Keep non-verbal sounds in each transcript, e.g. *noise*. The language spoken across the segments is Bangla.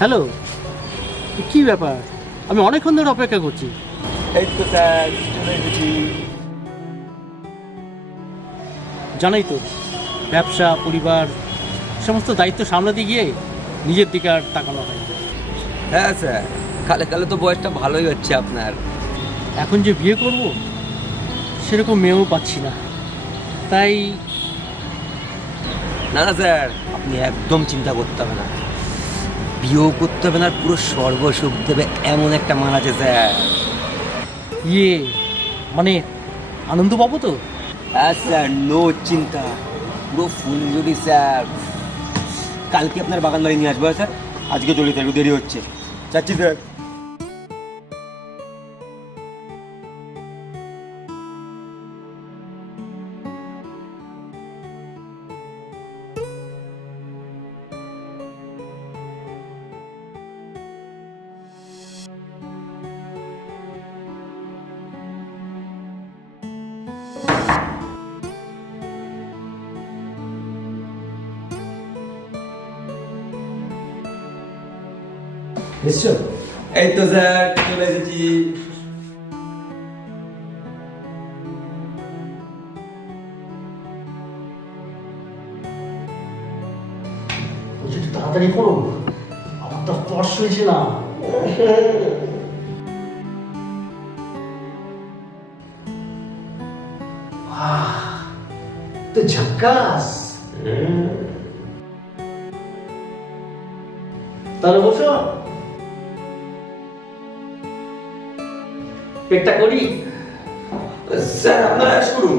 হ্যালো? কি ব্যাপার? আমি অনেকক্ষণ ধরে অপেক্ষা করছি। এই তো স্যার চলে এসেছি। জানাই তো ব্যবসা পরিবার সমস্ত দায়িত্ব সামলাতে গিয়ে নিজের দিকে আর তাকানো হয় হ্যাঁ স্যার কালে কালে তো বয়সটা ভালোই হচ্ছে আপনার। এখন যে বিয়ে করব সেরকম মেয়েও পাচ্ছি না। তাই না না স্যার আপনি একদম চিন্তা করতে হবে না। বিয়েও করতে হবে না আর পুরো সর্বসুখ দেবে এমন একটা মাল আছে স্যার। ইয়ে মানে আনন্দ পাবো তো? হ্যাঁ স্যার নো চিন্তা। পুরো ফুল জুড়ি স্যার কালকে আপনার বাগান বাড়ি নিয়ে আসব স্যার। আজকে চলে একটু দেরি হচ্ছে। যাচ্ছি স্যার। নিশ্চয় এই তো স্যার চলে এসেছি। একটু তাড়াতাড়ি করো। আমার তো স্পর্শ হয়েছে না। তো ঝাক্কাস। তাহলে বসো। পেটটা করি? স্যার আপনারা করুন।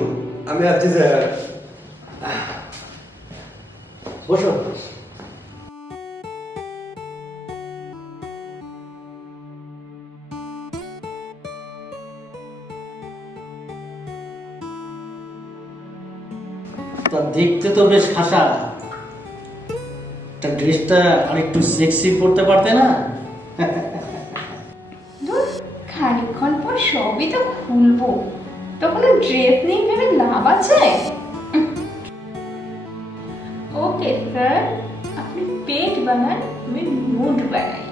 আমি আসছি স্যার বসো। তা দেখতে তো বেশ খাসা। তা ড্রেসটা আরেকটু সেক্সি করতে পারতে না? *laughs* সবই তো খুলবো। তখন ড্রেস নিয়ে ভেবে লাভ আছে? ওকে স্যার আপনি পেট বানান, আমি মুড বানাই।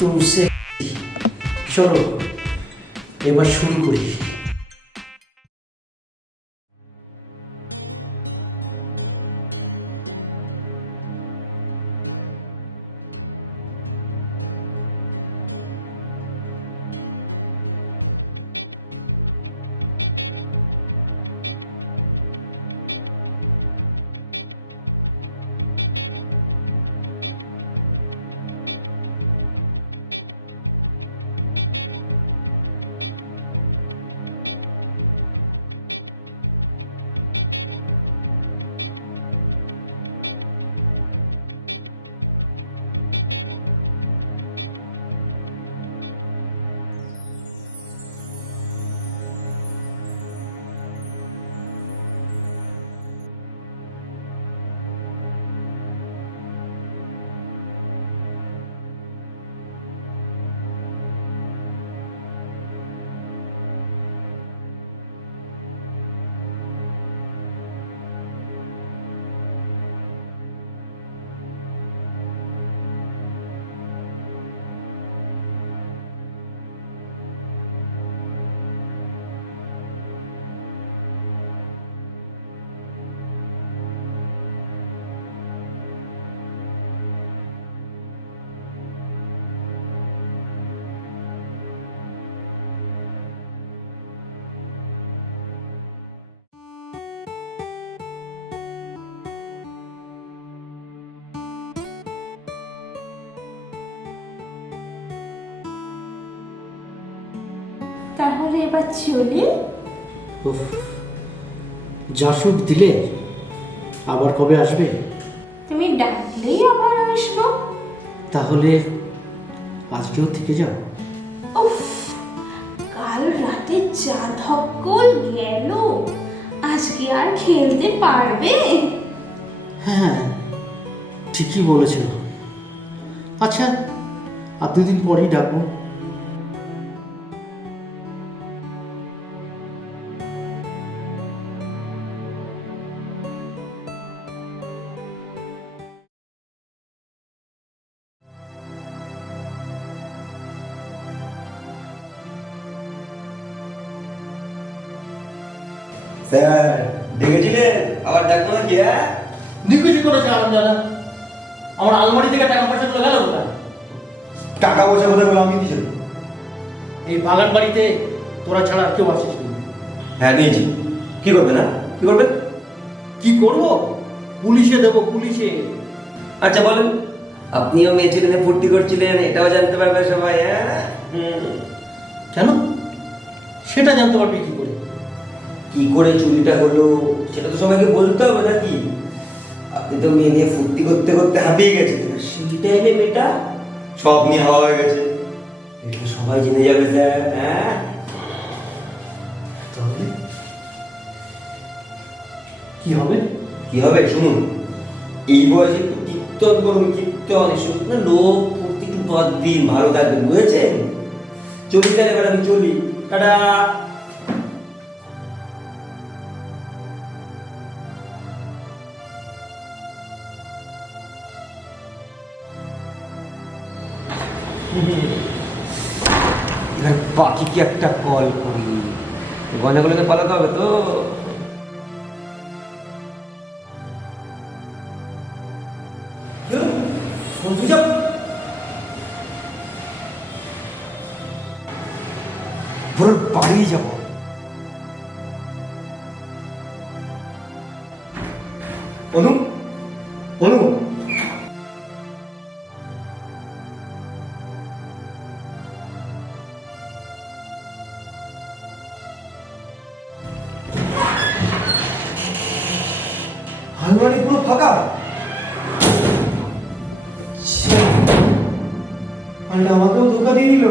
তো সে চলো এবার শুরু করি। তাহলে এবার চলি। উফ, যা সুখ দিলে আবার কবে আসবে? তুমি ডাকলেই আবার আসব। তাহলে আজকেও থেকে যাও। উফ কাল রাতে যা ধক্কল গেল। আজকে আর খেলতে পারবে? হ্যাঁ ঠিকই বলেছিল আচ্ছা আর দুদিন পরেই ডাকবো। স্যার ডেকেছিলেন আবার ডাকবো নাকি হ্যাঁ? নিকুচি করেছে আনন্দ দাদা। আমার আলমারি থেকে টাকা পয়সাগুলো গেল কোথায়? টাকা পয়সা কোথায় বলে আমি দিয়েছি এই বাগান বাড়িতে তোরা ছাড়া আর কেউ আসিস হ্যাঁ নিয়েছি কি করবে না? কি করবেন কি করব? পুলিশে দেবো পুলিশে। আচ্ছা বলেন। আপনিও মেয়ে ছেলে ফুর্তি করছিলেন এটাও জানতে পারবে সবাই হ্যাঁ। কেন? সেটা জানতে পারবি কি করে? কি করে চুরিটা হলো সেটা তো সবাইকে বলতে হবে নাকি? আপনি তো মেয়ে নিয়ে ফুর্তি করতে করতে হাঁপিয়ে গেছেন। সেইটা এলে মেয়েটা সব নিয়ে হাওয়া হয়ে গেছে। এটা সবাই জেনে যাবে স্যার হ্যাঁ? তাহলে? কি হবে? কি হবে? শুনুন এই বয়সে একটু কীর্তন করুন কীর্তন এসব না লোক একটু বাদ দিন ভালো থাকবেন বুঝেছেন? চলি তাহলে এবার আমি চলি। টাটা! *laughs* এবার বাকি কি একটা কল করি? গঞ্জাগুলোকে পালাতে হবে তো। পুরো বাড়ি যাব। আলমারি পুরো ফাঁকা? আমাকেও ধোকা দিয়ে দিল।